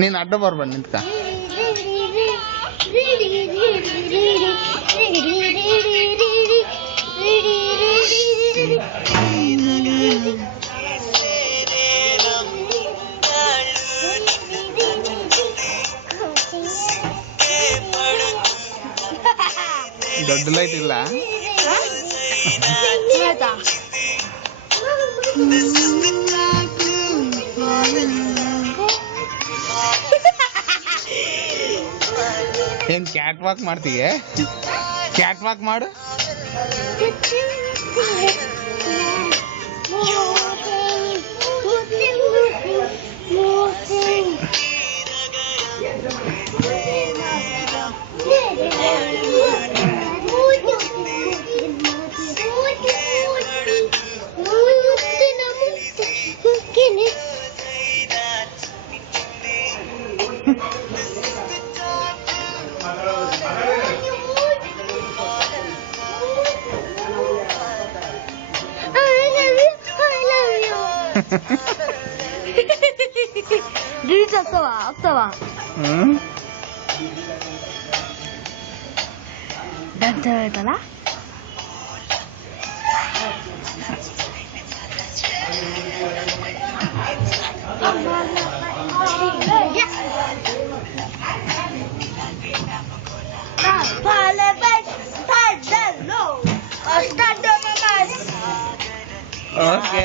ನೀನು ಅಡ್ಡ ಬರ್ಬಾರ್ದು ನಿಂತ್ಕ. ದೊಡ್ಡ ಲೈಟ್ ಇಲ್ಲ. ಏನ್ ಕ್ಯಾಟ್ ವಾಕ್ ಮಾಡ್ತೀಯ? ಕ್ಯಾಟ್ ವಾಕ್ ಮಾಡು. ರೀಲ್ಸ್ ಆಗ್ತಾವ ಡ್ಯಾನ್ಸ್ ಆಯ್ತಲ್ಲ. ಓಕೆ.